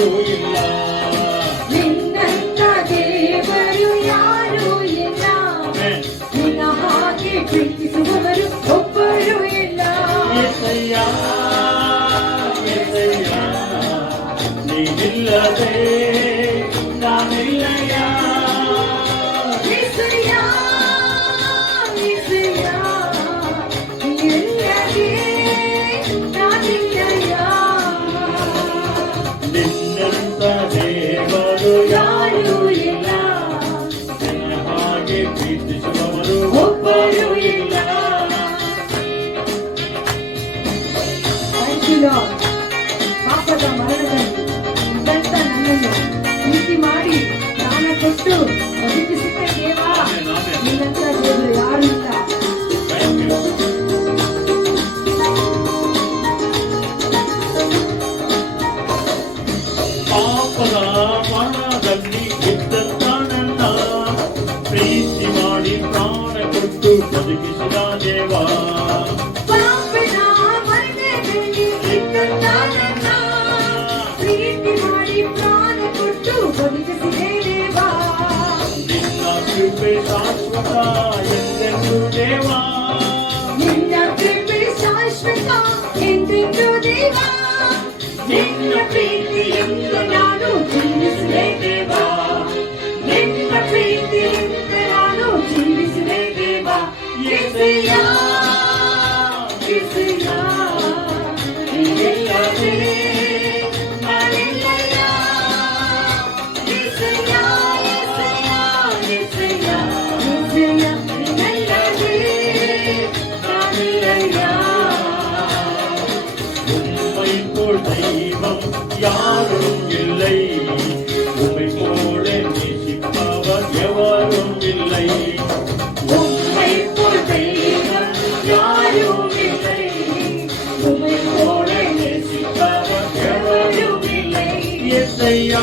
ಯಾರೂ ಇಲ್ಲ. ನಿನ್ನಂತ ದೇವರು ಯಾರೂ ಇಲ್ಲ. ನಿನ್ನ ಹಾಗೆ ಪ್ರೀತಿಸುವವರು ಒಬ್ಬರು ಇಲ್ಲ. యేసయ్య యేసయ్య ನೀನಿಲ್ಲದೆ ನಾನಿಲ್ಲಯ್ಯ. యేసయ్య యేసయ్య ನೀನಿಲ್ಲದೆ ನಾನಿಲ್ಲಯ್ಯ. ನಿನ್ನಂತ ದೇವರು ಯಾರೂ ಇಲ್ಲ. ನಿನ್ನ ಹಾಗೆ ಪ್ರೀತಿಸುವವರು ಒಬ್ಬರು ಇಲ್ಲ. ಪಾಪದ ಮರಣದಲ್ಲಿ ಇದ್ದಂತ ನನ್ನನ್ನು ಪ್ರೀತಿ ಮಾಡಿ ಪ್ರಾಣ ಕೊಟ್ಟು ಬದುಕಿಸಿದ ದೇವ, ನಿನ್ನಂತ ದೇವರು ಯಾರು ಇಲ್ಲ. ಪಾಪದ ಮರಣದಲ್ಲಿ ಇದ್ದಂತ ನನ್ನ ಪ್ರೀತಿ ಮಾಡಿ ಪ್ರಾಣ ಕೊಟ್ಟು ಬದುಕಿಸಿದ ದೇವ. ಪಾಪದ ಮರಣದಲ್ಲಿ ಇದ್ದಂತ ನನ್ನ ಪ್ರೀತಿ ಮಾಡಿ ಪ್ರಾಣ ಕೊಟ್ಟು ಬದುಕಿಸಿದೆ ದೇವ. ನಿನ್ನ ಕೃಪೆ ಶಾಶ್ವತ ಎಂದೆಂದು ದೇವ. ನಿನ್ನ ಕೃಪೆ ಶಾಶ್ವತ ಎಂದೆಂದು ದೇವ. ನಿನ್ನ ಪ್ರೀತಿಯಿಂದ ನಾನು ಜೀವಿಸುವೆ ದೇವ. ನಿನ್ನ ಪ್ರೀತಿಯಿಂದ ನಾನು ಜೀವಿಸುವೆ ದೇವ. యేసయ్య యేసయ్య ನೀನಿಲ್ಲದೆ ನಾನಿಲ್ಲಯ್ಯ. యేసయ్య యేసయ్య యేసయ్ಯ యేసయ్య ನೀನಿಲ್ಲದೆ ನಾನಿಲ್ಲಯ್ಯ. உம்மை போல் தெய்வம் யாரும் இல்லை. உம்மை போல நேசிப்பவர் எவரும் இல்லை. உம்மை போல் தெய்வம் யாரும் இல்லை. உம்மை போல நேசிப்பவர் எவரும் இல்லை. యేసయ్య